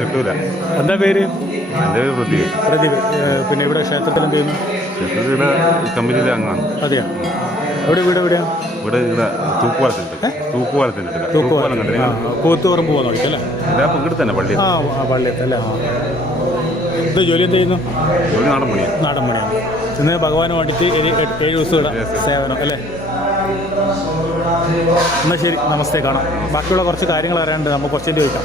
കിട്ടൂല. എന്താ പേര്? എന്റെ പേര് പ്രതീക് പ്രദീപ്. പിന്നെ ഇവിടെ ക്ഷേത്രത്തിൽ എന്ത് ചെയ്യുന്നു? ഇവിടെ കമ്പനിയിലെ അംഗമാണ് അതെയോ? എവിടെ വീട് എവിടെയാ? ഇവിടെ ഇവിടെ തൂക്കുപാലത്തിന്റെ തൂക്കുപാലത്തിന്റെ തൂക്കുപാലം. കൂത്തുപറമ്പ് പോകുന്ന അല്ലേ? ഇവിടെ തന്നെ പള്ളി ആ ആ പള്ളിയത്തെ ആ ഇത് ജോലി എന്ത് ചെയ്യുന്നു? നാടൻ പണിയാണ്. നാടൻ പണിയാണ് ഇന്ന് ഭഗവാന് വേണ്ടിയിട്ട് ഏഴ് ദിവസം ഇവിടെ സേവനം അല്ലേ? എന്നാൽ ശരി നമസ്തേ കാണാം. ബാക്കിയുള്ള കുറച്ച് കാര്യങ്ങൾ അറിയാണ്ട് നമുക്ക് കുറച്ച് ചോദിക്കാം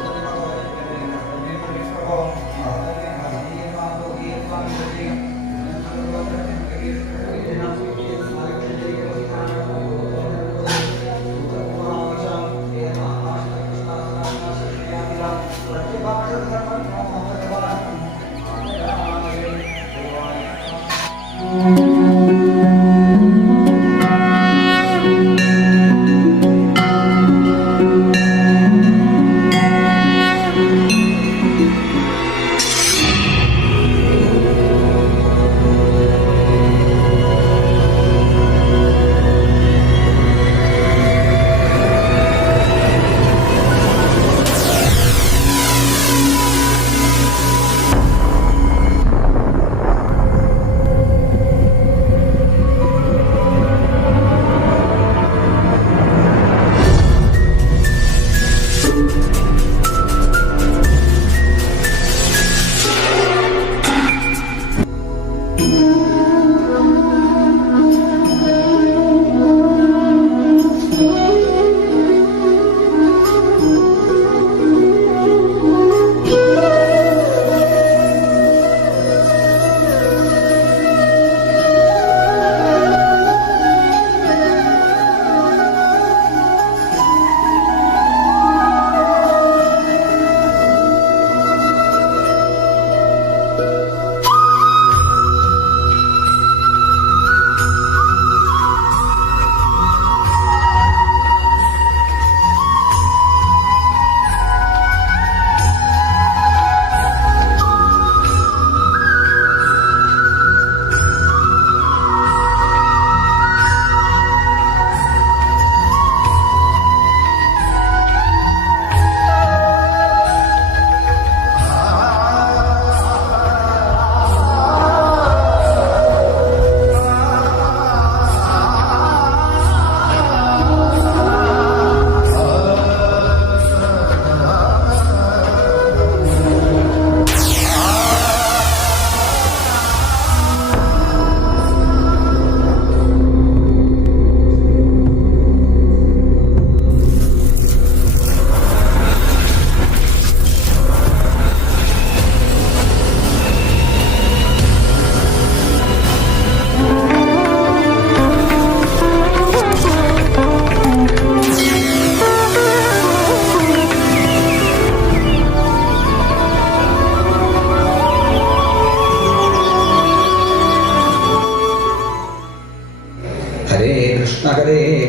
കൃഷ്ണ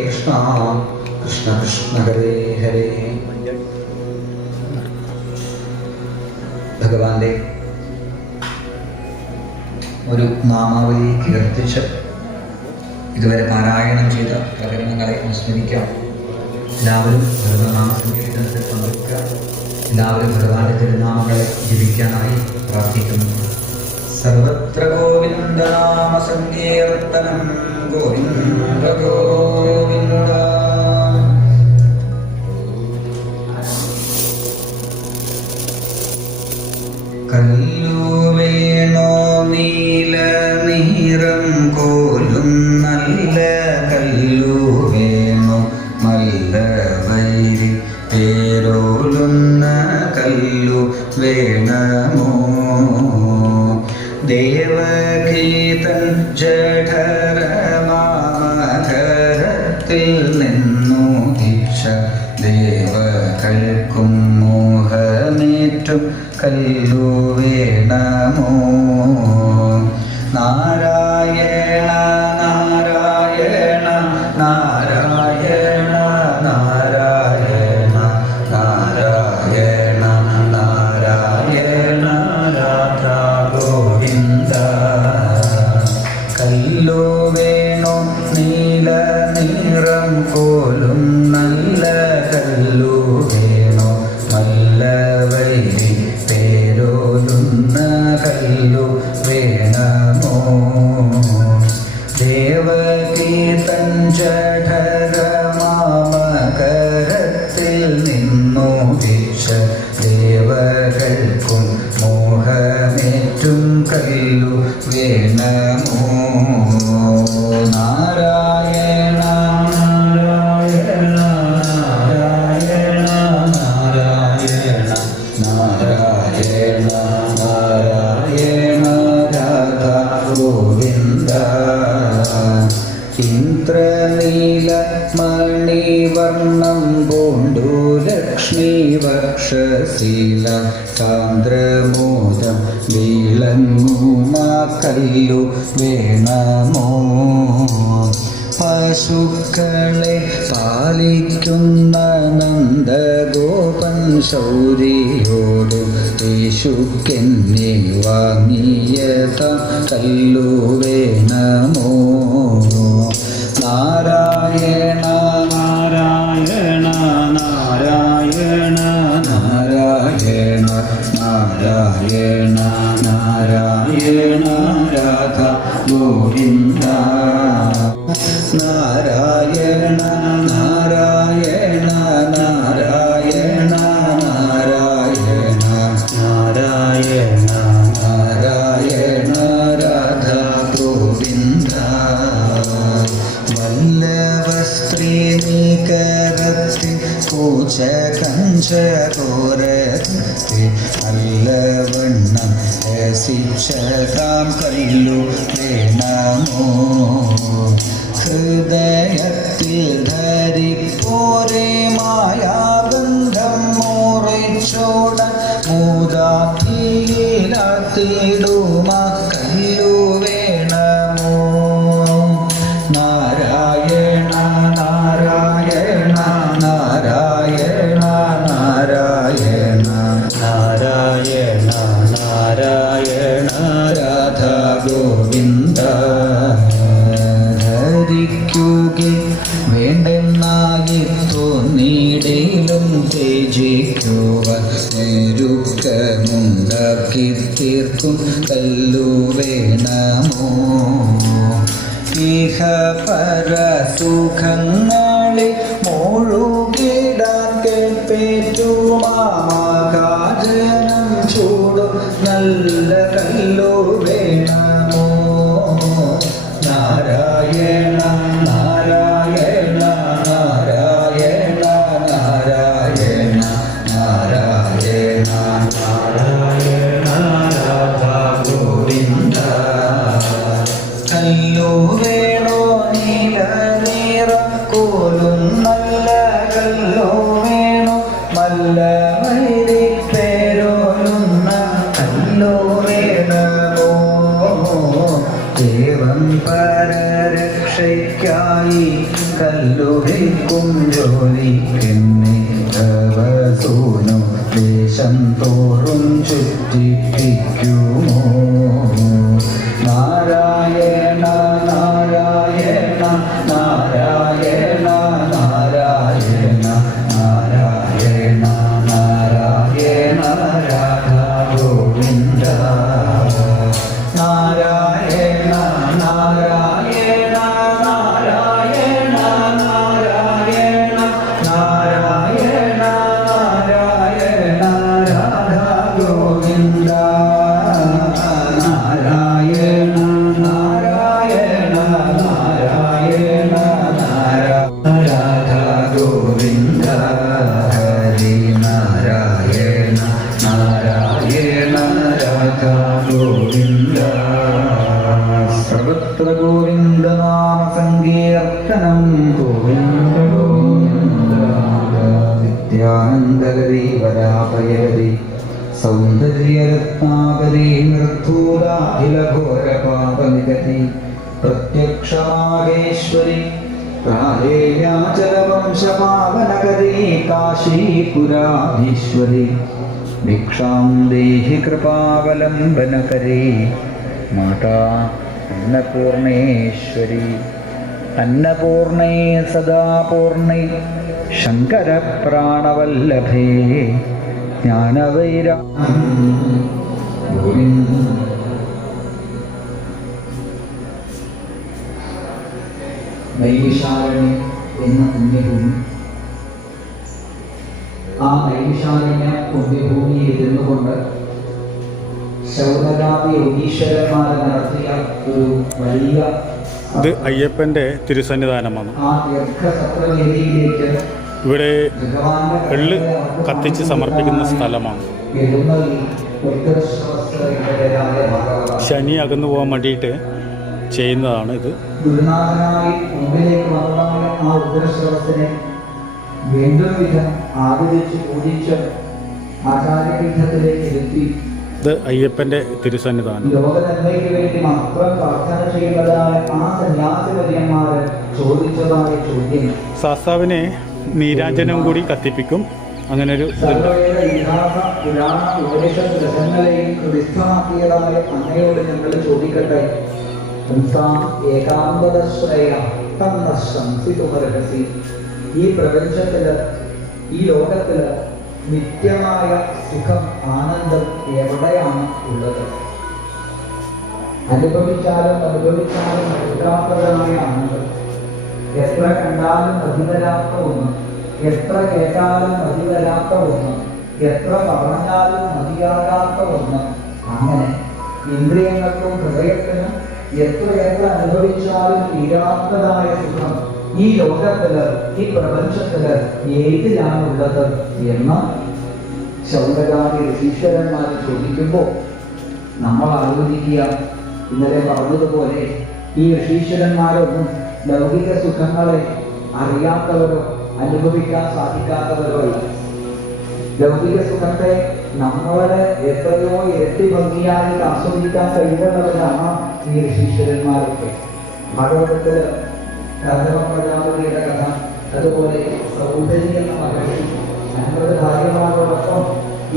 കൃഷ്ണ കൃഷ്ണ കൃഷ്ണ ഹരേ. ഭഗവാന്റെ ഒരു നാമാവലി കീർത്തിച്ച് ഇതുവരെ പാരായണം ചെയ്ത പ്രകടനങ്ങളെ അനുസ്മരിക്കാം. എല്ലാവരും ഭഗവാമസങ്കീർത്തനത്തിൽ പങ്കെടുക്കുക. എല്ലാവരും ഭഗവാന്റെ തിരുനാമങ്ങളെ ജപിക്കാനായി പ്രാർത്ഥിക്കുന്നു. സർവത്ര ഗോവിന്ദനാമസങ്കീർത്തനം. കല്ലു വേണോ നീല നീരം കോലും നല്ല കയ്യിലോ വേണം നീല നിറം പോലും നല്ല ഇന്ദ്രനീല മണിവർണം പൂണ്ടു. ലക്ഷ്മി വക്ഷശീല ചാന്ദ്രമോദം നീളങ്ങുമാക്കല്ലു വേണമോ? പശുക്കളെ പാലിക്കുന്ന നന്ദഗോപൻ ശൗരിയോട് യേശുക്കെന്നെ വാങ്ങിയത കല്ലുവേണമോ നാരായണ രാധ ഗോവിന്ദ. നാരായണ സൗന്ദര്യാനന്ദകരി വരാപയകരി സൗന്ദര്യരത്നാകരി നിർദ്ധൂലാഖിലഘോരപാപനികതി പ്രത്യക്ഷമാകേശ്വരി പ്രാലേയാചലവംശപാവനകരി കാശീപുരാധീശ്വരി. ഭിക്ഷാം ദേഹി കൃപാവലംബനകരി മാതാ അന്നപൂർണേശ്വരി. അന്നപൂർണേ സദാ പൂർണൈ ശങ്കര പ്രാണവല്ലഭേ നൈമിഷാരണ്യം എന്ന പുണ്യഭൂമി. ആ നൈമിഷാരണ്യ പുണ്യഭൂമിയിൽ ഇരുന്നുകൊണ്ട് യോഗീശ്വരന്മാരെ യോഗീശ്വരന്മാർ നടത്തിയ ഒരു വലിയ ഇത് അയ്യപ്പന്റെ തിരുസന്നിധാനമാണ്. ഇവിടെ എള്ള് കത്തിച്ച് സമർപ്പിക്കുന്ന സ്ഥലമാണ്. ശനി അകന്നു പോകാൻ വേണ്ടിയിട്ട് ചെയ്യുന്നതാണ് ഇത്. വീണ്ടും വിധം ആദരിച്ച് പൂജിച്ച് ആചാര്യപീഠത്തിലേക്ക് ഇരുത്തി ഇത് അയ്യപ്പന്റെ തിരുസന്നിധാനം. ലോകനന്മയ്ക്ക് വേണ്ടി മാത്രം പ്രാർത്ഥന ചെയ്യുന്നതായ ആ സന്യാസിപതിയന്മാര് ചോദിച്ചതായ ചോദ്യം. ശാസ്താവിനെ നീരാഞ്ജനം കൂടി കത്തിപ്പിക്കും. അങ്ങനെ ഒരു ഞങ്ങൾ ചോദിക്കട്ടെ? ഏകാന്തശ്രയ തന്ന ഈ പ്രപഞ്ചത്തിൽ ഈ ലോകത്തിൽ നിത്യമായ സുഖം ആനന്ദം എവിടെയാണ് ഉള്ളത്? അനുഭവിച്ചാലും അനുഭവിച്ചാലും എടുക്കാത്തതായ ആനന്ദം എത്ര കണ്ടാലും മതിവരാത്ത ഒന്ന് എത്ര കേട്ടാലും മതിവരാത്ത ഒന്ന് എത്ര പറഞ്ഞാലും മതിയാകാത്ത ഒന്ന്. അങ്ങനെ ഇന്ദ്രിയങ്ങൾക്കും ഹൃദയത്തിനും എത്രയെത്ര അനുഭവിച്ചാലും തീരാത്തതായ സുഖം ഈ ലോകത്തിൽ ഈ പ്രപഞ്ചത്തിൽ ഏതിലാണുള്ളത് എന്ന് ശൗനകാരി ഈശ്വരന്മാർ ചോദിക്കുമ്പോൾ നമ്മൾ ആലോചിക്കുക. ഇന്നലെ പറഞ്ഞതുപോലെ ഈ ഋഷീശ്വരന്മാരൊന്നും ലൗകിക സുഖങ്ങളെ അറിയാത്തവരോ അനുഭവിക്കാൻ സാധിക്കാത്തവരോ അല്ല. ലൗകിക സുഖത്തെ നമ്മളുടെ എത്രയോ ഇരട്ടി ഭംഗിയായിട്ട് ആസ്വദിക്കാൻ കഴിയുന്നവരാണ് ഈ ഋഷീശ്വരന്മാരൊക്കെ. ഭാഗവതത്തിൽ രാഘവ പ്രജാപതിയുടെ കഥ അതുപോലെ സൗന്ദര്യ മഹർഷി ഞങ്ങളുടെ ഭാര്യമാരോടൊപ്പം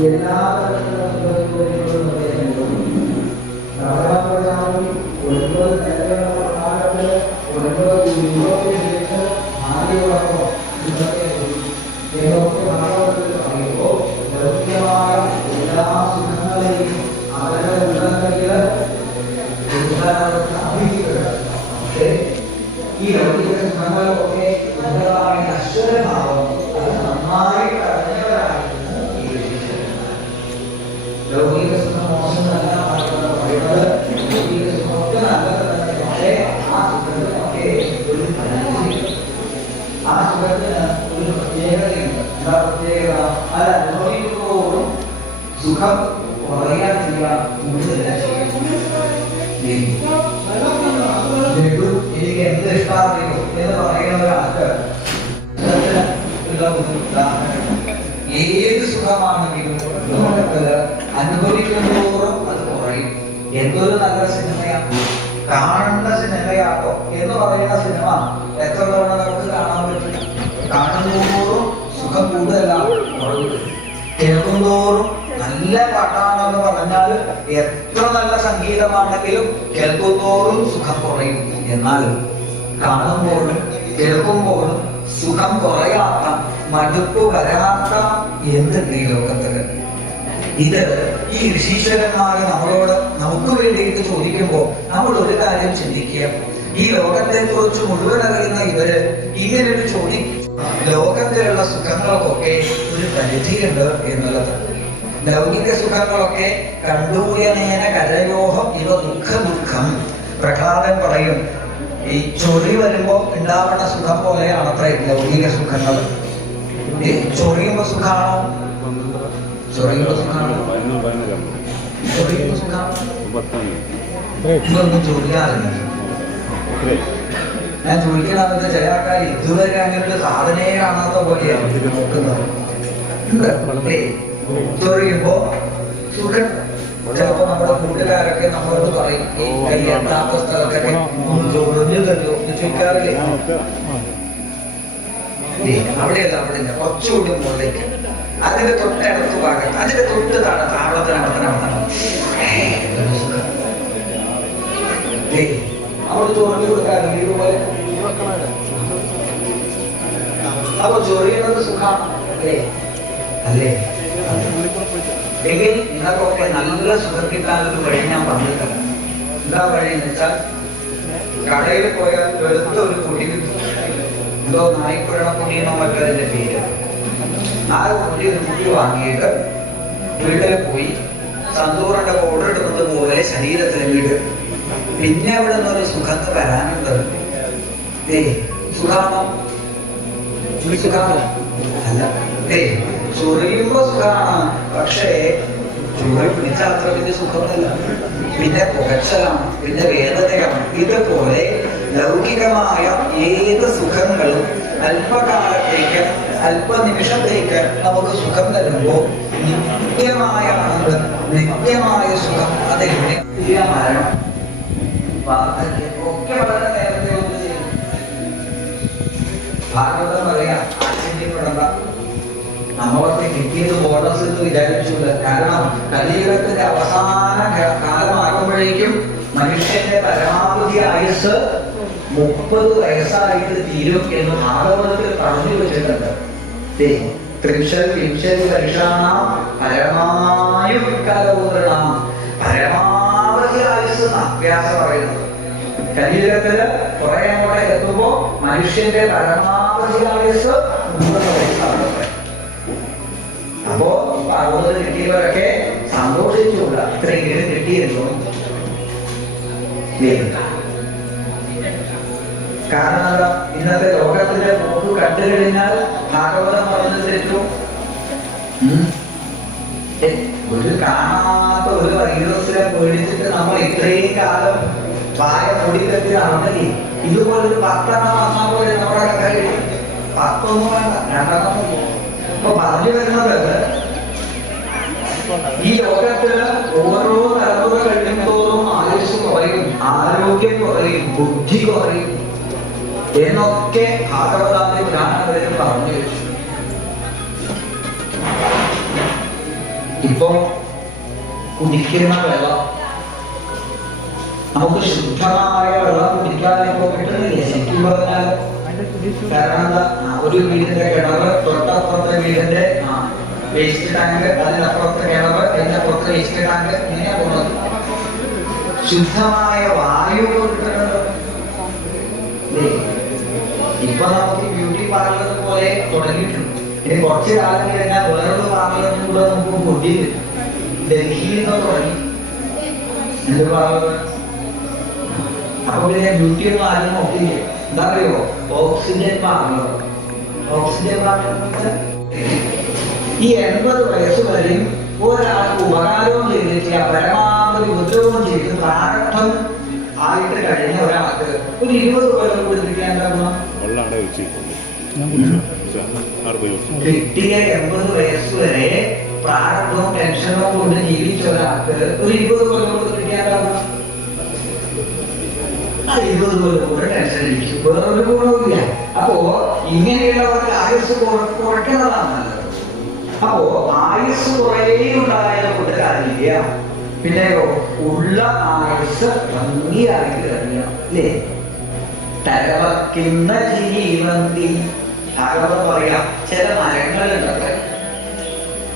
എല്ലാ രാജാപ്രജാപതി ഒൻപത് കാലത്ത് ഒൻപത് ഭാര്യയോടൊപ്പം ഇതൊക്കെ ഏതൊക്കെ ഭാഗവതത്തിൽ പറയുമ്പോൾ ലൗകികമായ എല്ലാ സുഖങ്ങളെയും അവരുടെ ഉള്ളങ്ങളിൽ പക്ഷേ ഈ ലൗകിക സുഖങ്ങളൊക്കെ ഉള്ളതായ നശ്വരഭാവം അത് നന്നായി അറിഞ്ഞവരായിരുന്നു ഈ ഋഷീശ്വരന്മാർ ലൗകിക സുഖം മോശമല്ല എന്നാണ് പറയുന്നത് ലൗകിക സുഖമൊക്കെ നല്ലത് തന്നെ പക്ഷേ ആ സുഖത്തിനൊക്കെ ഒരു പരിധിയുണ്ട്. ആ സുഖത്തിന് ഒരു പ്രത്യേകതയുണ്ട്. എന്താ പ്രത്യേകത? അത് അനുഭവിക്കുമ്പോഴും സുഖം കുറയാൻ ചെയ്യാൻ കൂടുതൽ ഇഷ്ടമാണെന്നോ എന്ന് പറയുന്ന ഒരാൾക്ക് സുഖത്തിന് ഉള്ള ഒരു ഉദാഹരണം ഏത് സുഖമാണെങ്കിലും ലോകത്തിൽ അനുഭവിക്കുന്തോറും അത് കുറയും. എന്തൊരു നല്ല സിനിമയാണ്? കാണുന്ന സിനിമയാട്ടോ എന്ന് പറയുന്ന സിനിമ എത്ര തവണ നമുക്ക് കാണാൻ പറ്റില്ല. കാണുന്നതോറും സുഖം കൂടുതലാണ് കേൾക്കുന്തോറും നല്ല പാട്ടാണെന്ന് പറഞ്ഞാൽ എത്ര നല്ല സംഗീതമാണെങ്കിലും കേൾക്കുന്തോറും സുഖം കുറയും. എന്നാൽ കാണുമ്പോഴും കേൾക്കുമ്പോഴും സുഖം കുറയാത്ത മടുപ്പ് വരാത്ത എന്തുണ്ട് ഈ ലോകത്തിൽ ഇത് ഈ ഋഷീശ്വരന്മാരെ നമ്മളോട് നമുക്ക് വേണ്ടിയിട്ട് ചോദിക്കുമ്പോൾ നമ്മൾ ഒരു കാര്യം ചിന്തിക്കുക. ഈ ലോകത്തെ കുറിച്ച് മുഴുവൻ അറിയുന്ന ഇവർ ഇങ്ങനൊരു ചോദി ലോകത്തിലുള്ള സുഖങ്ങൾക്കൊക്കെ ഒരു പരിധിയുണ്ട് എന്നുള്ളത്. ലൗകിക സുഖങ്ങളൊക്കെ കണ്ടൂയനേന കരയോഹം ഇവ ദുഃഖ ദുഃഖം പ്രഹ്ലാദൻ പറയും ഈ ചൊറി വരുമ്പോ ഉണ്ടാവേണ്ട സുഖം പോലെയാണ് അത്ര ലൗകിക സുഖങ്ങൾ ഈ ചൊറിയുമ്പോ സുഖാണോ? ചൊറിയുമ്പോ സുഖാണോ? പതിനൊന്ന് പതിനഞ്ചാണ് ചൊറിയുമ്പോ സുഖാണോ? പത്തൊന്ന് ഇതൊന്നും ചൊറിയാറില്ല. ഇത്രേ ഞാൻ ചോദിക്കണമെന്ന് ചില ആൾക്കാർ ഇതുവരെ അങ്ങനെ ഒരു സാധനയെ കാണാത്ത പോലെയാണ് നോക്കുന്നത്. ചൊറിയുമ്പോ സുഖം ചിലപ്പോ നമ്മുടെ കൂട്ടുകാരൊക്കെ നമ്മളോട് പറയും ഈ കൈ എത്താത്ത സ്ഥലത്തൊക്കെ ചൊറിഞ്ഞു തരുമോ എന്ന് ചോദിക്കാറില്ലേ അവിടെയല്ല അവിടെയല്ല കുറച്ചുകൂടി മുകളിലേക്ക്. അതിന്റെ തൊട്ടടുത്ത് ഭാഗത്ത് അതിന്റെ തൊട്ട് താഴെ താവളത്തിനകത്തിനകത്താണ് അവിടെ ചൊറിഞ്ഞു കൊടുക്കാറില്ല ഇതുപോലെ അപ്പൊ ചൊറിയുന്നത് സുഖമാണ് അല്ലേ? അല്ലേ? എങ്കിൽ നിങ്ങൾക്കൊക്കെ നല്ല സുഖം വഴി ഞാൻ പറഞ്ഞിട്ടില്ല എന്താ വഴി എന്ന് വെച്ചാൽ കടയിൽ പോയാൽ വെളുത്ത ഒരു പൊടി എന്തോ നായ്ക്കുഴ പൊടിയെന്നോ മറ്റോ അതിന്റെ പേര്. ആ പൊടി പൊടി വാങ്ങിയിട്ട് വീട്ടിൽ പോയി സന്തൂറിന്റെ പൗഡർ എടുക്കുന്നത് പോലെ ശരീരത്തിൽ വീട് പിന്നെ അവിടെ നിന്ന് ഒരു സുഖത്ത് വരാനുണ്ട്. ഏ സുഖാണോ? സുഖാണോ? അല്ല. ഏ ചൊറിയുമ്പോ സുഖമാണ് പക്ഷേ ചുറി പിടിച്ച അത്ര വലിയ സുഖമല്ല പിന്നെ പുകച്ചലാണ് പിന്നെ വേദനയാണ്. ഇതുപോലെ ലൗകികമായ ഏത് സുഖങ്ങളും അല്പകാലത്തേക്ക് അല്പനിമിഷത്തേക്ക് നമുക്ക് സുഖം തരുമ്പോ നിത്യമായ ആനന്ദം നിത്യമായ സുഖം അതെങ്ങനെ? മരണം. ഒക്കെ വളരെ നേരത്തെ ഒന്ന് ഭാഗവതം പറയാം. നമ്മളൊക്കെ കിട്ടിയത് ബോണസ് എന്ന് വിചാരിച്ചില്ല കാരണം കലിയുഗത്തിന്റെ അവസാന കാലമാകുമ്പോഴേക്കും മനുഷ്യന്റെ പരമാവധി ആയുസ് മുപ്പത് വയസ്സായിട്ട് തീരും എന്ന് ഭാഗവതത്തിൽ പറഞ്ഞു വെച്ചിട്ടുണ്ട്. ത്രിംശൽ വിംശൽ വർഷാണാം പരമായു കാലപൂർണം പരമാവധി ആയുസ് അഭ്യാസം പറയുന്നത്. കലിയുഗത്തിൽ കുറെ അങ്ങോട്ട് എത്തുമ്പോ മനുഷ്യന്റെ പരമാവധി ആയുസ് മുപ്പത് വയസ്സാണ്. അറുപത് കിട്ടിയവരൊക്കെ സന്തോഷിച്ചുകൂടാ. ഇത്രയെങ്കിലും കിട്ടിയിരുന്നു? കാരണം എന്താ? ഇന്നത്തെ ലോകത്തിന്റെ പോക്ക് കണ്ടു കഴിഞ്ഞാൽ ഭാഗവതം പറഞ്ഞു. ഏ, ഒരു കാണാത്ത ഒരു വൈറസിനെ പേടിച്ചിട്ട് നമ്മൾ ഇത്രയും കാലം വായ പൊടി കെട്ടി ഇതുപോലെ ഇതുപോലൊരു പത്തെണ്ണം വന്നാൽ പോലെ നമ്മുടെ കഴിയും പത്തൊന്നും വേണ്ട രണ്ടെണ്ണം ഇപ്പൊ പറഞ്ഞു വരുന്നത് ഈ ലോകത്തിൽ ഓരോ തലമുറ കഴിയുന്തോറും ആയുസ് കുറയും ആരോഗ്യം കുറയും ബുദ്ധി കുറയും എന്നൊക്കെ ഭാഗവതാന്റെ പുരാണങ്ങളിൽ പറഞ്ഞു വെച്ചു. ഇപ്പോ കുടിക്കുന്ന വെള്ളം നമുക്ക് ശുദ്ധമായ വെള്ളം കുടിക്കാൻ ഇപ്പൊ കിട്ടുന്നില്ല. ശരിക്കും പറഞ്ഞാൽ കാരണം എന്താ? ഒരു വീടിന്റെ കിണറ് തൊട്ടപ്പുറത്തെ വീടിന്റെ വേസ്റ്റ് ടാങ്ക് അതിനപ്പുറത്തെ കിണറ് അതിനപ്പുറത്തെ വേസ്റ്റ് ടാങ്ക് ഇങ്ങനെ പോകുന്നത്. ശുദ്ധമായ വായു കിട്ടുന്നത് ദേ, ഇപ്പൊ നമുക്ക് ബ്യൂട്ടി പാർലർ പോലെ തുടങ്ങിയിട്ടുണ്ട്. ഇനി കുറച്ച് കാലം കഴിഞ്ഞാൽ വേറൊരു പാർലറും കൂടെ നമുക്ക് പൊടി ഡൽഹിയിൽ നിന്ന് തുടങ്ങി. എന്ത് പാർലർ അപ്പൊ പിന്നെ ബ്യൂട്ടി ഒന്നും ആരും നോക്കില്ല എന്താ അറിയോ ഓക്സിജൻ പാർലർ ഓക്സിജൻ പാർലർ ഈ എൺപത് വയസ്സ് വരെയും ഒരാൾക്ക് ഉപകാരവും ചെയ്തിട്ടില്ല പരമാവധി ഉദ്യോഗം ചെയ്ത് പ്രാരബ്ധം ആയിട്ട് കഴിഞ്ഞ ഒരാൾക്ക്. ഒരു ഇരുപത് കൊല്ലം കൊടുത്തിരിക്കാൻ കിട്ടിയ എൺപത് വയസ്സ് വരെ പ്രാരബ്ധവും ടെൻഷനും കൊണ്ട് ജീവിച്ച ഒരാൾക്ക് ഒരു ഇരുപത് കൊല്ലം കൊടുത്തിരിക്കാൻ ഇരുപത് കൊല്ലം കൂടെ ടെൻഷൻ ഇരിക്കും വേറൊരു ഗുണവുമില്ല. അപ്പോ ഇങ്ങനെയുള്ളവർക്ക് ആയുസ് കുറ- കുറയ്ക്കുന്നതാണ് നല്ലത്. അപ്പോ ആയുസ് കുറേ ഉണ്ടായിരുന്ന കൊണ്ട് കാര്യമില്ല പിന്നെയോ ഉള്ള ആയുസ് ഭംഗിയായിട്ട് കഴിയണം അല്ലേ? പറയാം ചില മരങ്ങളുണ്ടത്രേ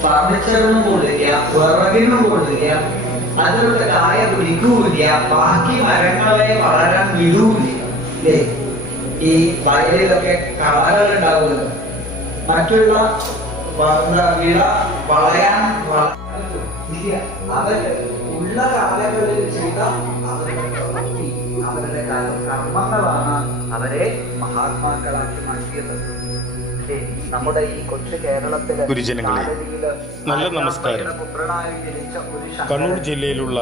ഫർണിച്ചറിനും കൊള്ളില്ല വിറകിനും കൊള്ളില്ല അതിനുള്ള കായ പിടിക്കൂല ബാക്കി മരങ്ങളെ വളരാൻ വിടൂല ഈ വയലിലൊക്കെ കളകൾ ഉണ്ടാവുന്നത് മറ്റുള്ള വളയാൻ അവർ ഉള്ള കാലങ്ങളിൽ ചെയ്ത അവരുടെ കർമ്മങ്ങളാണ് അവരെ മഹാത്മാക്കളാക്കി മാറ്റിയത്. നമ്മുടെ ഈ കൊച്ചു കേരളത്തിലെ ഗുരുജനങ്ങളെ, നല്ല നമസ്കാരം. കണ്ണൂർ ജില്ലയിലുള്ള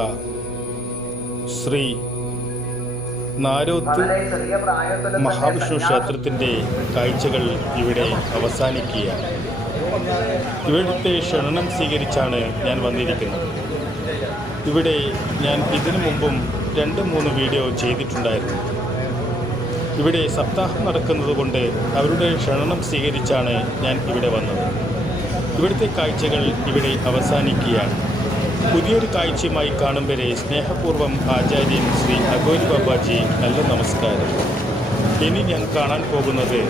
ശ്രീ നാരോത്ത് മഹാവിഷ്ണു ക്ഷേത്രത്തിന്റെ കാഴ്ചകൾ ഇവിടെ അവസാനിക്കുകയാണ്. ഇവിടുത്തെ ക്ഷണനം സ്വീകരിച്ചാണ് ഞാൻ വന്നിരിക്കുന്നത്. ഇവിടെ ഞാൻ ഇതിനു മുമ്പും രണ്ട് മൂന്ന് വീഡിയോ ചെയ്തിട്ടുണ്ടായിരുന്നു. ഇവിടെ സപ്താഹം നടക്കുന്നത് കൊണ്ട് അവരുടെ ക്ഷണനം സ്വീകരിച്ചാണ് ഞാൻ ഇവിടെ വന്നത്. ഇവിടുത്തെ കാഴ്ചകൾ ഇവിടെ അവസാനിക്കുകയാണ്. പുതിയൊരു കാഴ്ചയുമായി കാണും വരെ സ്നേഹപൂർവം ആചാര്യൻ ശ്രീ അഗോരി ബാബാജി നല്ല നമസ്കാരം. ഇനി ഞാൻ കാണാൻ പോകുന്നത്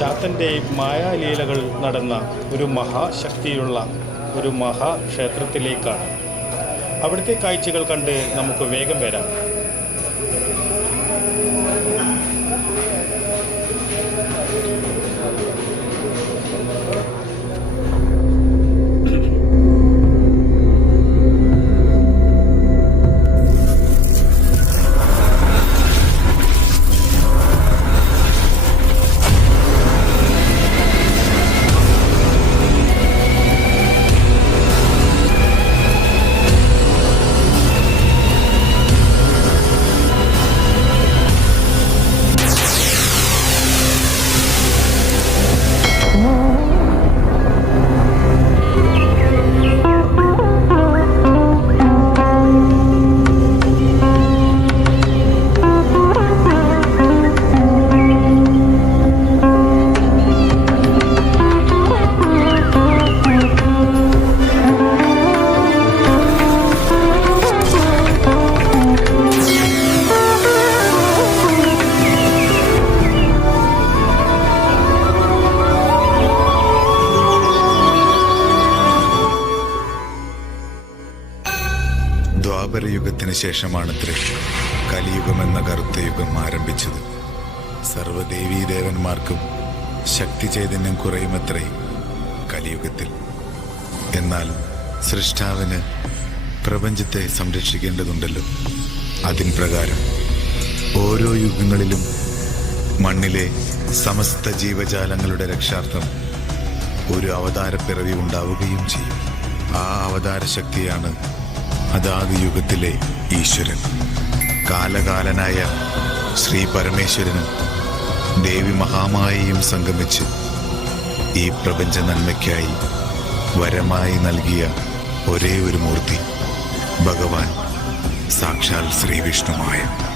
ചാത്തന്റെ മായാലീലകൾ നടന്ന ഒരു മഹാശക്തിയുള്ള ഒരു മഹാക്ഷേത്രത്തിലേക്കാണ്. അവിടുത്തെ കാഴ്ചകൾ കണ്ട് നമുക്ക് വേഗം വരാം. ദ്വാപരയുഗത്തിന് ശേഷമാണത്രേ കലിയുഗമെന്ന കറുത്ത യുഗം ആരംഭിച്ചത്. സർവദേവീദേവന്മാർക്കും ശക്തി ചൈതന്യം കുറയുമത്രേ കലിയുഗത്തിൽ. എന്നാൽ സൃഷ്ടാവിന് പ്രപഞ്ചത്തെ സംരക്ഷിക്കേണ്ടതുണ്ടല്ലോ. അതിൻ പ്രകാരം ഓരോ യുഗങ്ങളിലും മണ്ണിലെ സമസ്ത ജീവജാലങ്ങളുടെ രക്ഷാർത്ഥം ഒരു അവതാരപ്പിറവി ഉണ്ടാവുകയും ചെയ്യും. ആ അവതാര ശക്തിയാണ് അതാത് യുഗത്തിലെ ഈശ്വരൻ. കാലകാലനായ ശ്രീ പരമേശ്വരനും ദേവി മഹാമായയും സംഗമിച്ച് ഈ പ്രപഞ്ച നന്മയ്ക്കായി വരമായി നൽകിയ ഒരേ ഒരു മൂർത്തി ഭഗവാൻ സാക്ഷാൽ ശ്രീവിഷ്ണുമായ.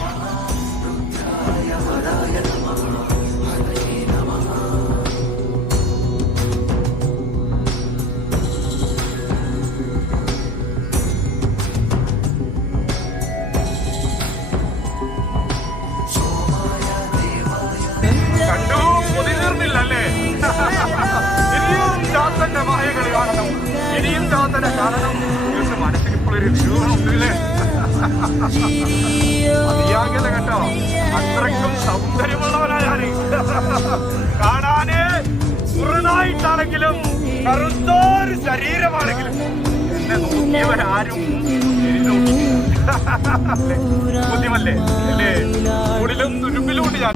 ഇപ്പോൾ ഒരു ക്ഷീണമുണ്ടല്ലേ കേട്ടോ. അത്രയ്ക്കും സൗന്ദര്യമുള്ളവനാണ് കാണാന് മുറുനായിട്ടാണെങ്കിലും കറുത്തൊരു ശരീരമാണെങ്കിലും എന്നെ നോക്കിയവരാരും ബുദ്ധിമല്ലേ? അല്ലേ? ഉള്ളിലും തുരുമ്പിലും ഞാൻ